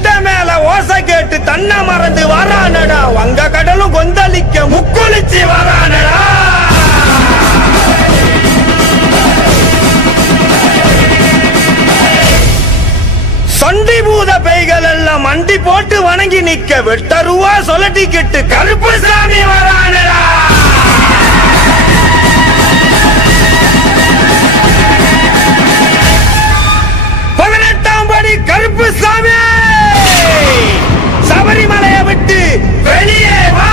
மண்ட மேல ஓசை கேட்டு தன்னை மறந்து வரானடா, வங்க கடலும் கொந்தளிக்க முக்குளிச்சு வரானடா. சண்டி பூத பேய்கள் எல்லாம் மண்டி போட்டு வணங்கி நிக்க, வெட்டருவா சொல்லட்டிக்கிட்டு கருப்பு சாமி வரானடா. கருப்பு சாமி சபரிமலையை விட்டு வெளியே வா.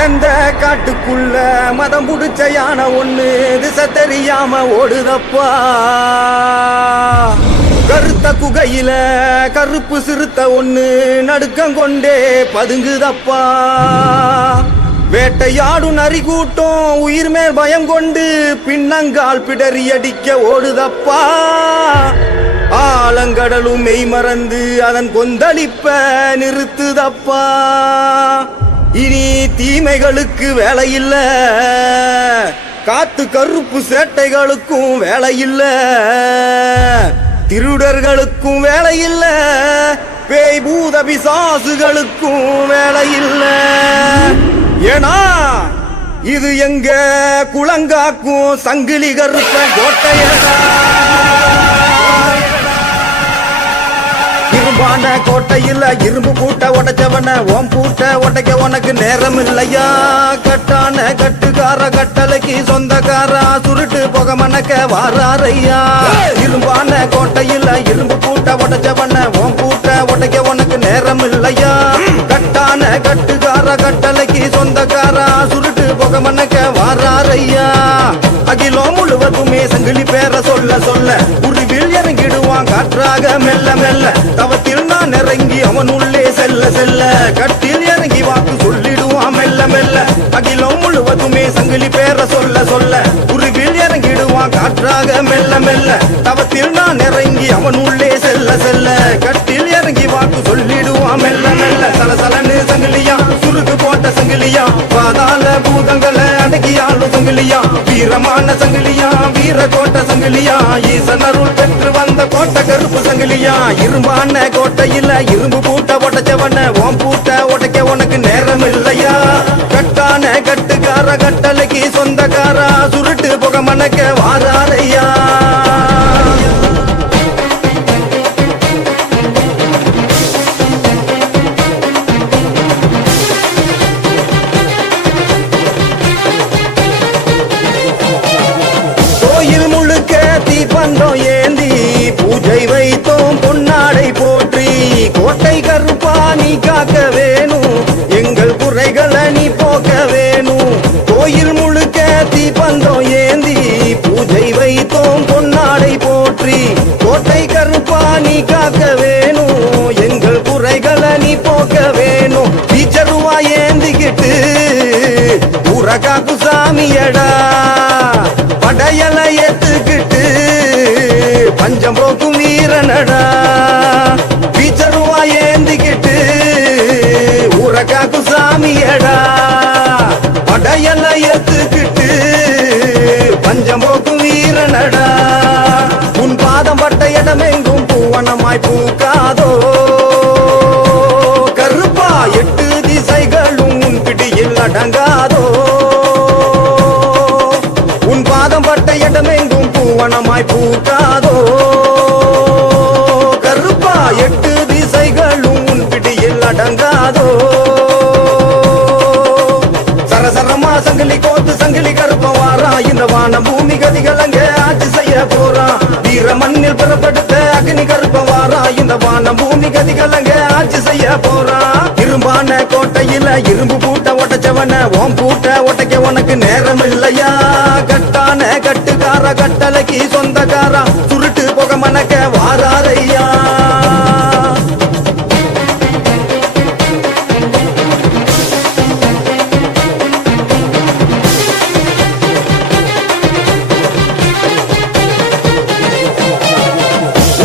அடர்ந்த காட்டுக்குள்ள மதம் புடிச்ச யானை ஒண்ணு திசை தெரியாம ஓடுதப்பா. கருத்த குகையில கருப்பு சிறுத்த ஒண்ணு நடுக்கம் கொண்டே பதுங்குதப்பா. வேட்டையாடும் நரி கூட்டம் உயிர் மேல் பயம் கொண்டு பின்னங்கால் பிடறி அடிக்க ஓடுதப்பா. ஆலங்கடலும் மெய் மறந்து அதன் கொந்தளிப்ப நிறுத்துதப்பா. இனி தீமைகளுக்கு வேலையில்ல, காத்து கருப்பு சேட்டைகளுக்கும் வேலையில்ல, திருடர்களுக்கும் வேலையில்ல, பேய் பூத பிசாசுகளுக்கும் வேலையில்ல. ஏனா இது எங்க குளங்காக்கும் சங்கிலி கருப்ப கோட்டையடா. இரும்பான கோட்டையில் இரும்பு பூட்ட உடைச்சவன ஓம் பூட்ட உடைக்க உனக்கு நேரம் இல்லையா. கட்டான கட்டுக்கார கட்டளைக்கு சொந்தக்காரா சுருட்டு புக மணக்க வாராரையா. இரும்பான கோட்டையில் இரும்பு பூட்ட உடைச்சவன ஓம் பூட்ட உடைக்க உனக்கு நேரம் இல்லையா. கட்டான கட்டுக்கார கட்டளைக்கு சொந்தக்காரா சுருட்டு புக மணக்க வாராரையா. அகிலம் முழுவதுமே சங்கிலி பேர சொல்ல சொல்ல உருவில் இறங்கிடுவான் காற்றாக மெல்ல மெல்ல. தவத்தில் நான் இறங்கி அவன் உள்ளே செல்ல செல்ல கட்டில் இறங்கி வாக்கு சொல்லிடுவான் மெல்ல மெல்ல. அகிலம் முழுவதுமே சங்கிலி பேர சொல்ல சொல்ல உருவில் இறங்கிடுவான் காற்றாக மெல்ல மெல்ல. தவத்தில் நான் இறங்கி அவன் உள்ளே செல்ல செல்ல கட்டில் இறங்கி வாக்கு சொல்லிடுவான் மெல்ல மெல்ல. சலசலன்னு சங்கிலியா சுருக்கு போட்ட சங்கிலியா, பாதாள பூதங்களை அடக்கியாலும் சங்கிலியா, வீரமான சங்கிலியா வீர கோட்ட சங்கிலியா, ஈசன் அருள் பெற்று வந்த கோட்டை கருப்பு சங்கிலியா. இரும்பான கோட்டையில் இரும்பு பூட்ட உடைச்சவன ஓம் பூட்ட உடைக்க உனக்கு நேரம் இல்லையா. கட்டான கட்டுக்கார கட்டளைக்கு சொந்தக்காரா சுருட்டு புக மணக்க வாராரையா. தீப்பந்தம் ஏந்தி பூஜை வைத்தோம் பொன்னாடை போற்றி. கோட்டை கருப்பா நீ காக்க வேணும், எங்கள் குறைகளை நீ போக்க வேணும். கோயில் முழுக்க தீப்பந்தம் ஏந்தி பூஜை வைத்தோம் பொன்னாடை போற்றி. கோட்டை கருப்பா நீ காக்க வேணும், எங்கள் குறைகளை நீ போக்க வேணும். பீச்சருவா ஏந்திக்கிட்டு ஊரகாக்கு சாமியடா, படையலை ஏத்துக்கிட்டு பஞ்சம் போக்கும் வீரனடா. பீச்சருவா ஏந்திக்கிட்டு ஊரகாக்கு சாமியடா, படையலை ஏத்துக்கிட்டு பஞ்சம் போக்கும் வீரனடா. உன் பாதம் பட்ட இடமெங்கும் பூவனமாய் பூக்காதோ கருப்பா. 8 திசைகளும் உன் பிடியில் அடங்காதோ. உன் பாதம் பட்ட இடமெங்கும் பூவனமாய் பூக்காதோ கருப்பா. 8 திசைகளும் உன் பிடியில் அடங்காதோ. சரசரமா சங்கிலி கோத்து சங்கிலி கருப்ப வாரா. இந்த வானம் பூமி கதிகள் அங்கே ஆட்சி செய்ய போறான். வீர மண்ணில் புறப்படுத்த அக்னி கருப்ப வாரா. இந்த வானம் பூமி கதிகள் அங்கே ஆட்சி செய்ய போறான். இரும்பான கோட்டையில இரும்பு பூட்ட உடைச்சவன ஓம் பூட்ட உடைக்க உனக்கு நேரம் இல்லையா. கட்டான கட்டுக்கார கட்டளைக்கு சொந்தக்காரா சுருட்டு புக மணக்க வாராரையா.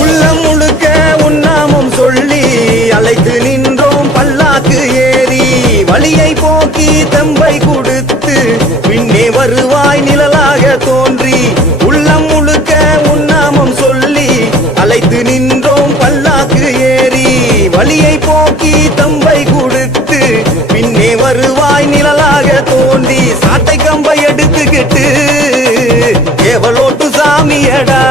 உள்ளம் முழுக்க உன்னாமம் சொல்லி அழைத்து நின்றோம் பல்லாக்கு ஏறி. வழியை போக்கி தம்பை கொடுத்து பின்னே வருவாய் நிழலாக தோன்றி. உள்ளம் முழுக்க உன்னாமம் சொல்லி அழைத்து நின்றோம் பல்லாக்கு ஏறி. வழியை போக்கி தம்பை கொடுத்து பின்னே வருவாய் நிழலாக தோன்றி. சாட்டை கம்பை எடுத்துக்கிட்டு ஏவலோட்டு சாமியடா,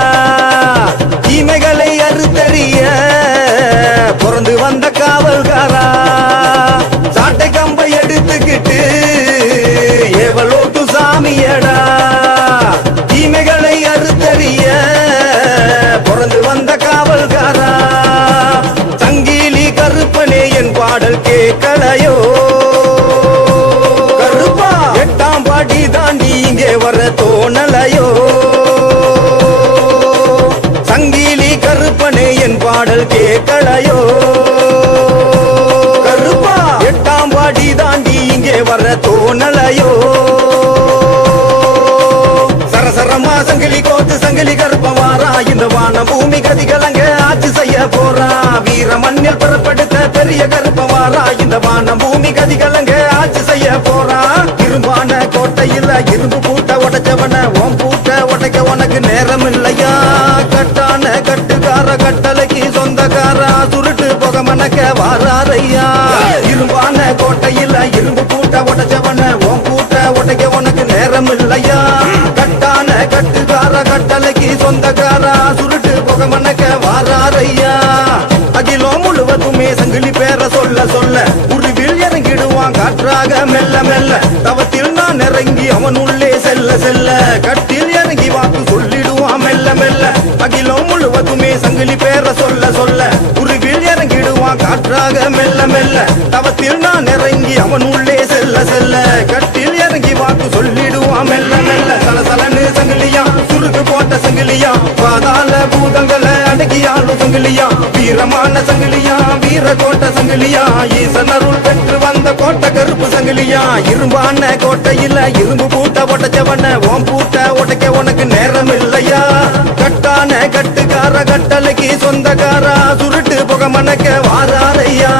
தீமைகளை அறுத்தறிய பிறந்து வந்த காவல்காரா. சாட்டை கம்பை எடுத்துக்கிட்டு ஏவலோட்டு சாமியடா, தீமைகளை அறுத்தறிய பிறந்து வந்த காவல்காரா. சங்கிலி கருப்பனே என் பாடல் கேட்கலையோ. கருப்பனே என் பாடல் கேட்கலையோ கருப்பா 8ஆம் படி தாண்டி இங்கே வர தோணலையோ சரசரமா சங்கிலி கோத்து சங்கிலி கருப்ப வாரா இந்த வான பூமி கதிகலங்க ஆட்சி செய்ய போறா வீர மண்ணில் புறப்படுத்த பெரிய கருப்ப வாரா இந்த வான பூமி கதிகலங்க ஆட்சி செய்ய போறா இரும்பான கோட்டையில் இரும்பு பூட்ட உடைச்சவன ஓம் பூட்ட உடைக்க உனக்கு நேரம் இல்லையா கட்டான கட்டுக்கார கட்டளைக்கு சொந்தக்காரா சுருட்டு புக மணக்க வாராரையா இரும்பான கோட்டையில் இரும்பு பூட்ட உடைச்சவன ஓம் பூட்ட உடைக்க உனக்கு நேரம் இல்லையா கட்டான கட்டுக்கார கட்டளைக்கு சொந்தக்காரா சுருட்டு புக மணக்க வாராரையா அகிலம் முழுவதுமே சங்கிலி பேர சொல்ல சொல்ல உருவில் இறங்கிடுவான் காற்றாக மெல்ல மெல்ல தவத்தில் நான் இறங்கி அவன் உள்ளே செல்ல செல்ல கட்டில் இறங்கி வாக்கு சொல்லிடுவான் மெல்ல மெல்ல அகிலம் முழுவதுமே சங்கிலி பேர சொல்ல சொல்ல உருவில் இறங்கிடுவான் காற்றாக மெல்ல மெல்ல தவத்தில் நான் இறங்கி அவன் உள்ளே செல்ல செல்ல கட்டில் இறங்கி வாக்கு சொல்லிடுவான் மெல்ல மெல்ல சலசலன்னு சங்கிலியா சுருக்கு போட்ட சங்கிலியா பாதாள பூதங்களை அடக்கியாலும் சங்கிலியா வீரமான சங்கிலியா வீர கோட்ட சங்கிலியா ஈசன் அருள் பெற்று வந்த கோட்டை கருப்பு சங்கிலியா இரும்பான கோட்டையில் இரும்பு பூட்ட உடைச்சவன ஓம் பூட்ட உடைக்க உனக்கு நேரம் இல்லையா கட்டான கட்டுக்கார கட்டளைக்கு சொந்தக்காரா சுருட்டு புக மணக்க வாராரையா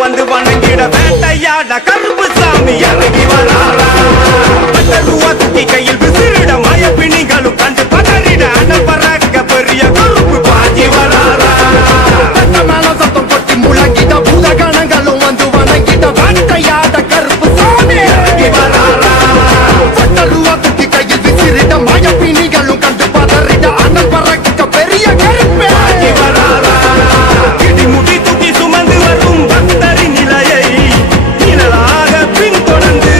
வந்து வணங்கிட வேட்டையாட கருப்பு சாமி இறங்கி வராரா ரூபா தூக்கி கையில் விசிறிட மய பிணிகளும் கண்டு பதறிட அனல் பறக்க பெரிய கருப்பு பாஞ்சி வராரா சத்தம் கொட்டி முழங்கிட பூதகணங்களும் வந்து வணங்கிட வேட்டையாட கருப்பு சாமி இறங்கி வராரா ரூபா தூக்கி கையில் விசிறிட மய பிணிகளும் கண்டு பதறிட அனல் பறக்க பெரிய கருப்பு பாஞ்சி வராரா இடிமுடி தூக்கி சுமந்து வரும் பக்தரின் நிலையை நிழலாக பின்தொடர்ந்து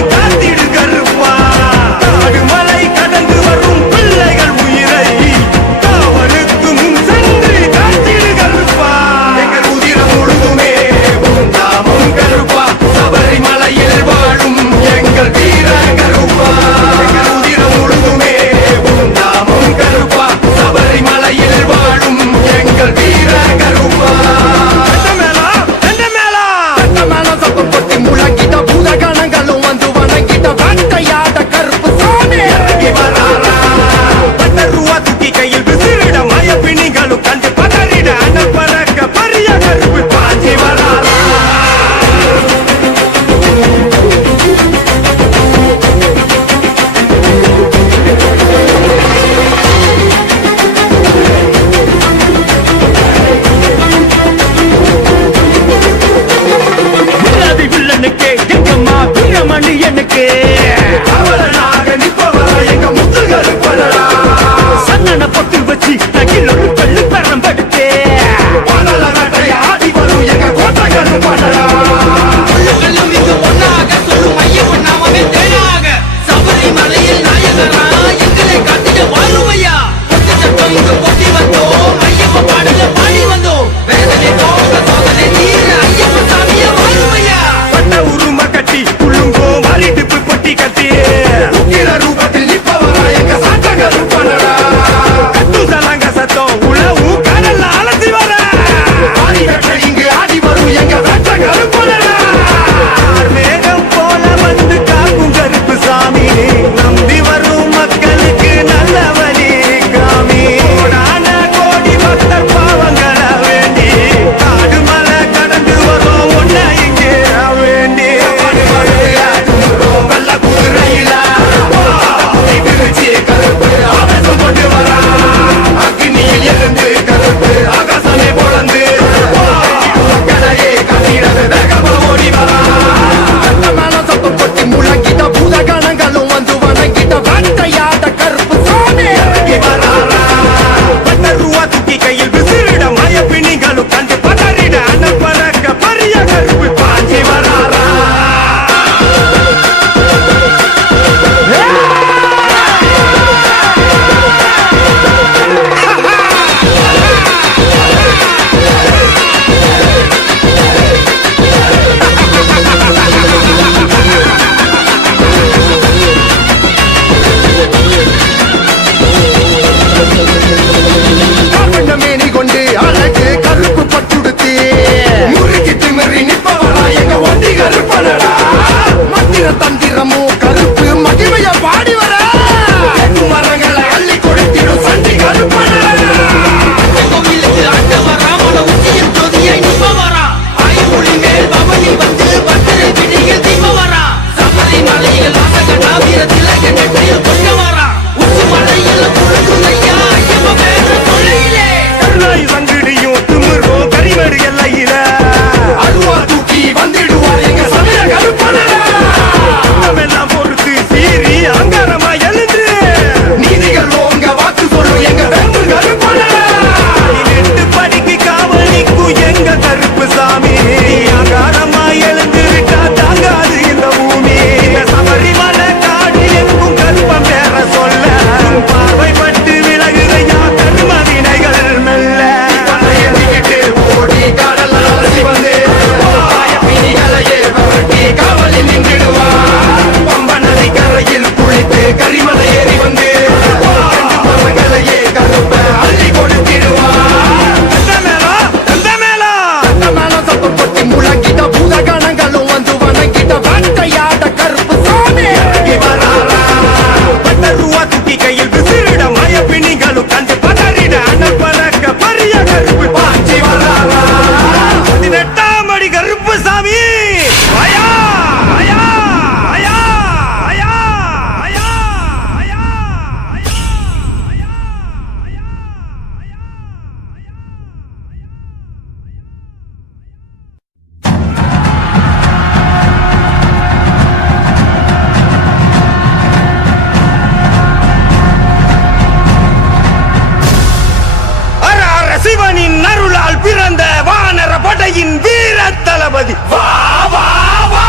சிவனின் அருளால் பிறந்த வானர படையின் வீர தளபதி வா வா வா.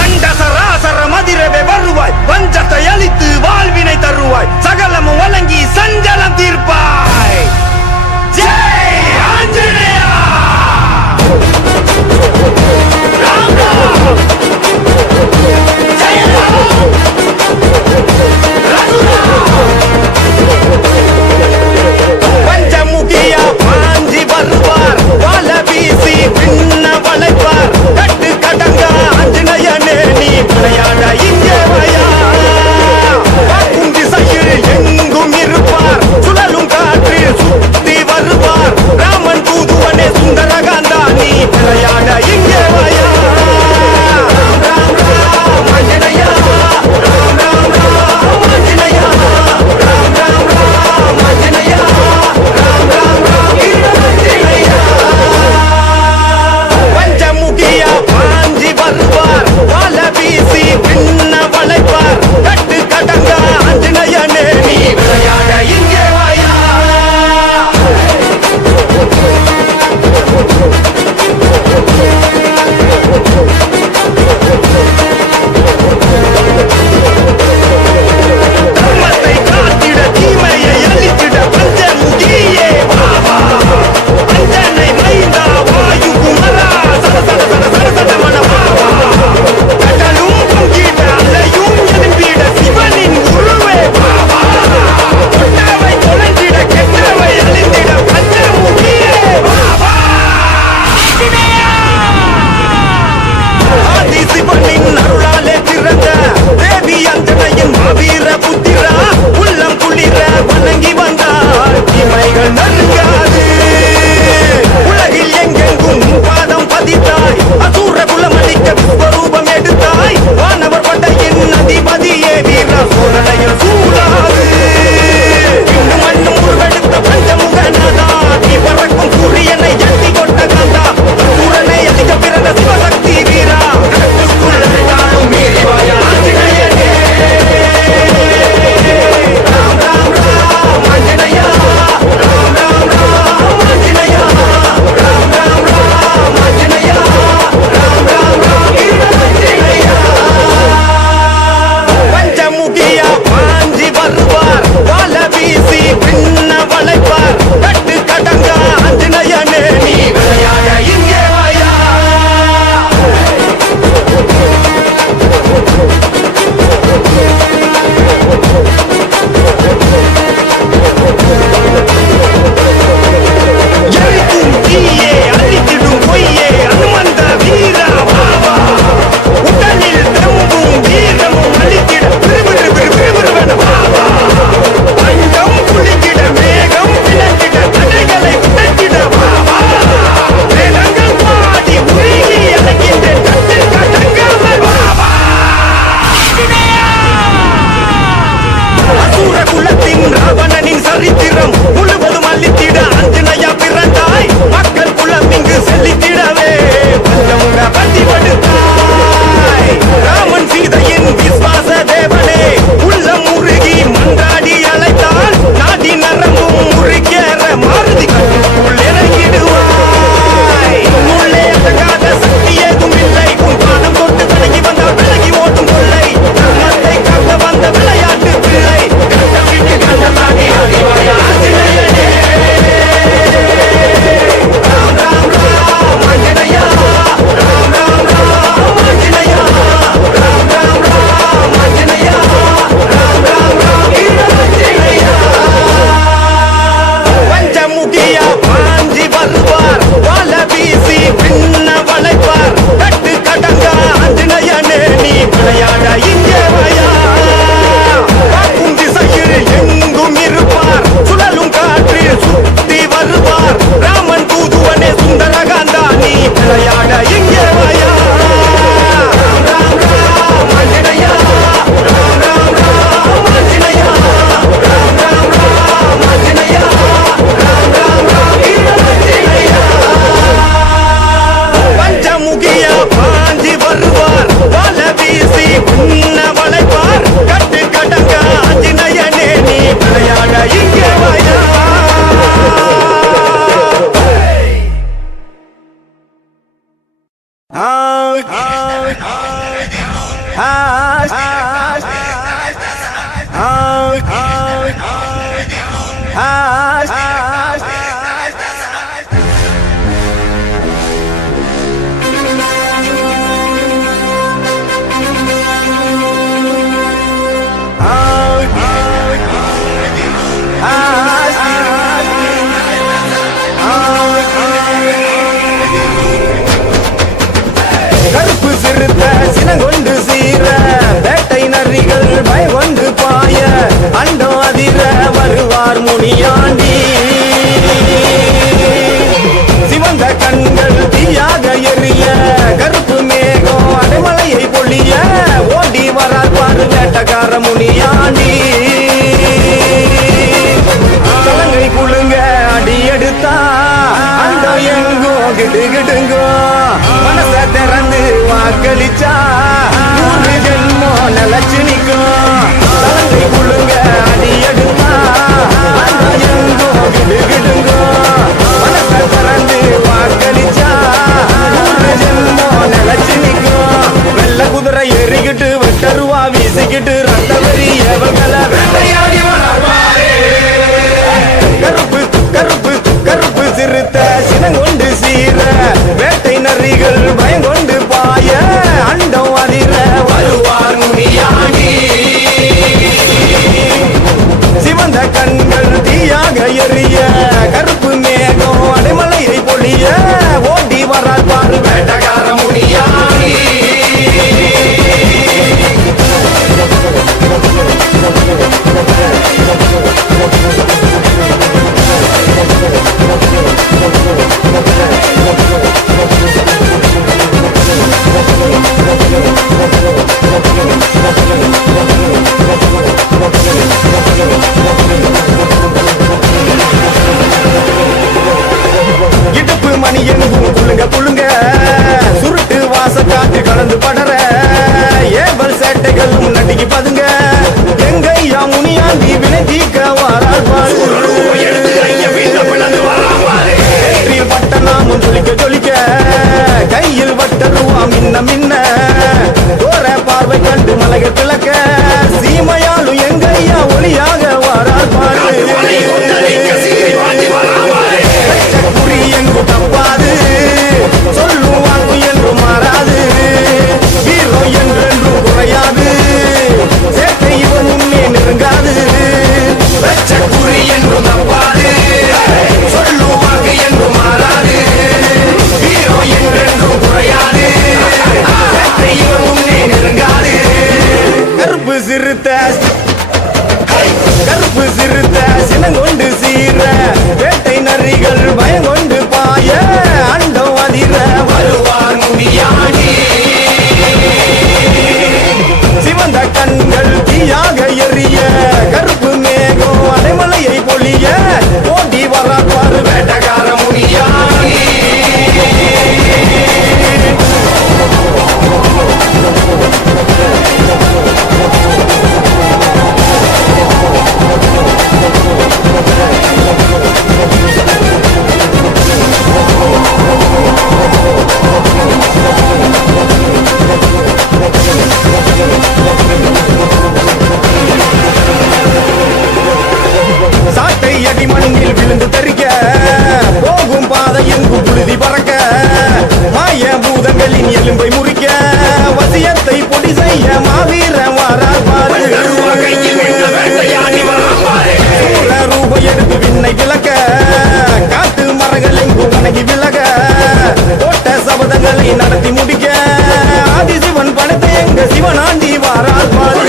அண்ட சராசர மதிரவே வருவாய், பஞ்சத்தை அழித்து வாழ்வினை தருவாய், சகலமும் வழங்கி சஞ்சலம் தீர்ப்பாய். ஜெய் ஆஞ்சநேயா. ராம் ராம். ஜெய் ராம். ரகுராம். கருப்பு சிறுத்த சினங்கொண்டு சீர வேட்டை நரிகள் பயங்கொண்டு பாய அண்டம் அதிர வருவார் முனியாண்டி சிவந்த கண்கள் தீயாக எரிய கருப்பு மேகம் அடைமலையை பொழிய ஓடி வரார் பாரு வேட்டக்கார முனியாண்டி தலங்கை குழுங்க அடி எடுத்தா அந்த எங்கும் கிடுகிடுங்கோ மனச திறந்து வாக்களிச்சா 100 ஜென்மம் நிலச்சு நிற்கும் தலங்கை குழுங்க அடி எடுத்தா அந்த எங்கும் கிடுகிடுங்கோ மனச திறந்து வாக்களிச்சா 100 ஜென்மம் நிலச்சு நிற்கும் வெள்ள குதிரை எறிகிட்டு வெட்டருவா வீசிக்கிட்டு ரத்த வெறி எவங்களை வேட்டையாடி கருப்பு கருப்பு கருப்பு சிறுத்த சினங்கொண்டு சீர வேட்டை நரிகள் பயங்கொண்டு பாய அண்டம் அதிர வருவார் முனியாண்டி சிவந்த கண்கள் தீயாக எரிய கருப்பு மேகம் அடைமலையை பொழிய ஓடி வரால் பாரு வேட்டக்கார முனியாண்டி இடுப்பு மணி எங்கும் புள்ளுங்க புள்ளுங்க சுருட்டு வாச காற்று கலந்து படற ஏவல் சேட்டைகள் முன்னாடிக்கு பதுங்க எங்கையா முனியாண்டி வினை தீக்க வாரால் பாரு பட்ட நாமும் ஜொலிக்க ஜொலிக்க கையில் வட்டருவா மின்ன மின்ன தோர பார்வை கண்டு மலைகள் பிளக்க சீமையாலும் எங்கையா ஒளியாக வாரால் பாரு குறி எங்கு தப்பாது சொல்லுவாங்க என்று மாறாது வீரம் என்றென்றும் குறையாது சேட்டை இவன் முன்னே நெருங்காது குறி என்று தப்பாது சொல்லுவாங்க என்று மாறாது வீரம் என்றென்றும் குறையாது சேட்டை இவன் முன்னே நெருங்காது கருப்பு சிறுத்த கருப்பு சிறுத்த சினங்கொண்டு சீர வேட்டை நரிகள் பயங்கொண்டு பாய அண்டம் அதிர வருவார் முனியாண்டி சிவந்த கண்கள் தீயாக எரிய கருப்பு மேகம் அடைமலையை பொழிய ஓடி வரார் பாரு வேட்டக்கார முனியாண்டி சாட்டை அடி மண்ணில் விழுந்து தரிக்க போகும் பாதை எங்கும் புழுதி பறக்க மாய பூதங்களின் எலும்பை முறிக்க வசியத்தை பொடி செய்ய மாவீர வாரார் பாரு ரூப எடுத்து விண்ணை விளக்க காட்டு மரங்கள் எங்கும் வணங்கி விலக போட்ட சபதங்களை நடத்தி முடிக்க ஆதிசிவன் பணத்தை எங்க சிவனாண்டி வாரார் பாரு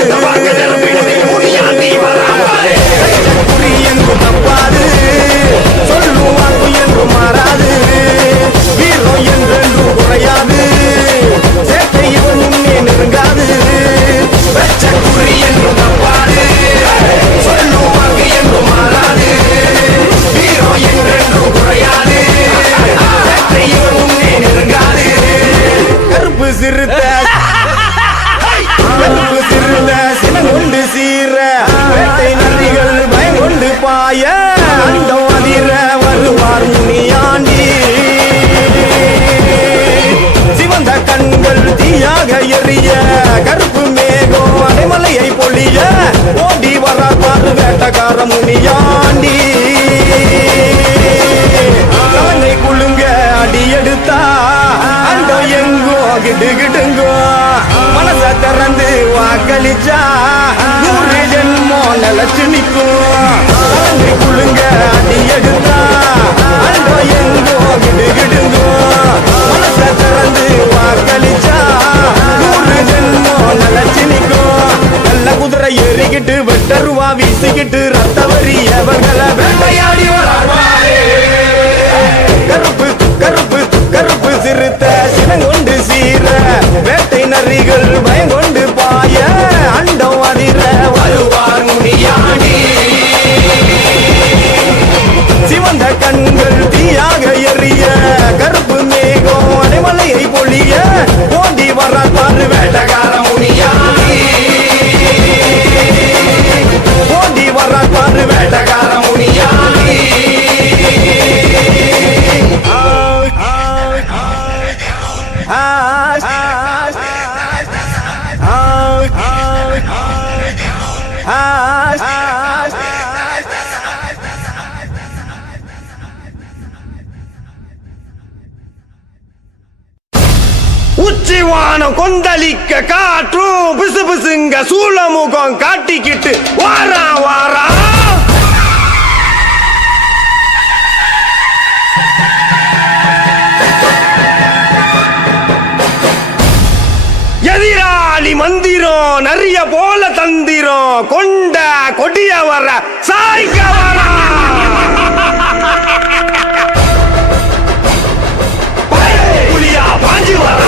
குறி எங்கும் தப்பாது சொல்லுவாங்க என்று மாறாது வீரம் என்றென்றும் குறையாது சேட்டை இவன் முன்னே நெருங்காது குறி என்றும் தப்பாது சொல்லுவாங்க என்று மாறாது வீரம் என்றென்றும் குறையாது சேட்டை இவன் முன்னே நெருங்காது கருப்பு சிறுத்த கருப்பு சிறுத்த சினங்கொண்டு சீர வேட்டை நரிகள் பயங்கொண்டு பாய அண்டம் அதிர வருவார் முனியாண்டி சிவந்த கண்கள் விட்டுக்கிட்டுங்கோ மனச திறந்து வாக்களிச்சா 100 ஜென்மம் நிலச்சு நிற்கும் குழுங்க அடி எடுத்தா அண்டோ எங்கோ விட்டுக்கிட்டுங்கோ மனச திறந்து வாக்களிச்சா 100 ஜென்மம் நிலச்சு நிற்கும் நல்ல குதிரை ஏறிக்கிட்டு வெட்டருவா வீசிக்கிட்டு ரத்த வரி அவர்களை வேட்டையாடி வராவாரே கருப்பு கருப்பு கருப்பு சிறுத்த சினங்கொண்டு சீர வேட்டை நரிகள் பயங்கொண்டு பாய அண்டம் அதிர வருவார் முனியாடி சிவந்த கண்கள் தீயாக எறிய கருப்பு மேகம் அனைமலையை பொழிய ஓடி வரார் பாரு வேட்டக்கார முனியாடி ஓடி வரார் பாரு வேட்டக்கார முனியாடி உச்சிவானம் கொந்தளிக்க காற்றும் பிசு பிசுங்க சூளமுகம் காட்டிக்கிட்டு வாரா வாரா எதிராளி மந்திரம் நிறைய போல தந்திரம் கொண்ட கொடிய வர சாய்க்க வர புலியா பாஞ்சு வர